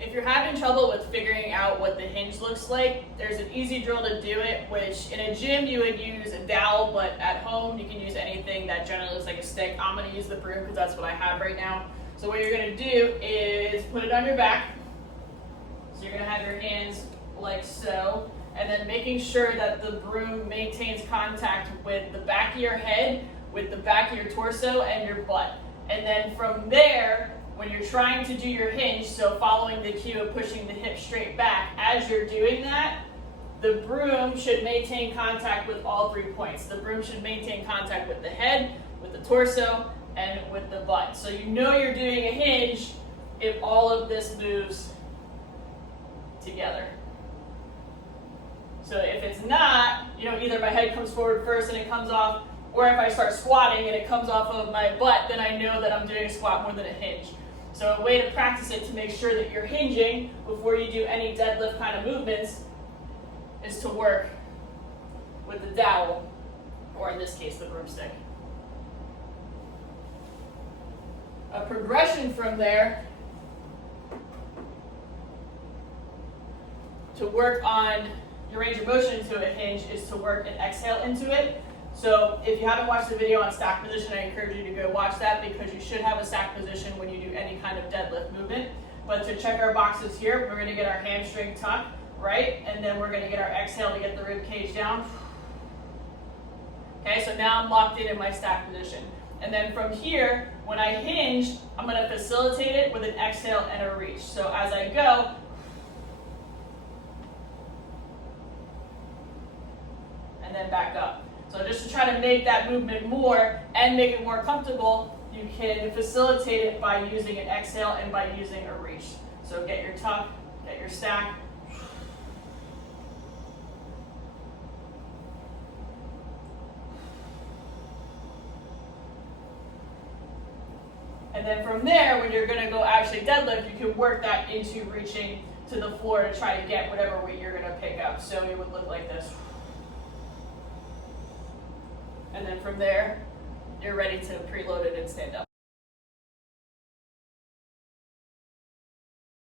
If you're having trouble with figuring out what the hinge looks like, there's an easy drill to do it, which in a gym you would use a dowel, but at home you can use anything that generally looks like a stick. I'm going to use the broom because that's what I have right now. So what you're going to do is put it on your back. So you're going to have your hands like so, and then making sure that the broom maintains contact with the back of your head, with the back of your torso, and your butt. And then from there, when you're trying to do your hinge, so following the cue of pushing the hip straight back, as you're doing that, the broom should maintain contact with all 3 points. The broom should maintain contact with the head, with the torso, and with the butt. So you know you're doing a hinge if all of this moves together. So if it's not, either my head comes forward first and it comes off, or if I start squatting and it comes off of my butt, then I know that I'm doing a squat more than a hinge. So a way to practice it to make sure that you're hinging before you do any deadlift kind of movements is to work with the dowel, or in this case, the broomstick. A progression from there to work on your range of motion into a hinge is to work an exhale into it. So if you haven't watched the video on stack position, I encourage you to go watch that because you should have a stack position when you do any kind of deadlift movement. But to check our boxes here, we're going to get our hamstring tucked, right? And then we're going to get our exhale to get the rib cage down. Okay, so now I'm locked in my stack position. And then from here, when I hinge, I'm going to facilitate it with an exhale and a reach. So as I go, and then back up. So just to try to make that movement more and make it more comfortable, you can facilitate it by using an exhale and by using a reach. So get your tuck, get your stack. And then from there, when you're going to go actually deadlift, you can work that into reaching to the floor to try to get whatever weight you're going to pick up. So it would look like this. And then from there, you're ready to preload it and stand up.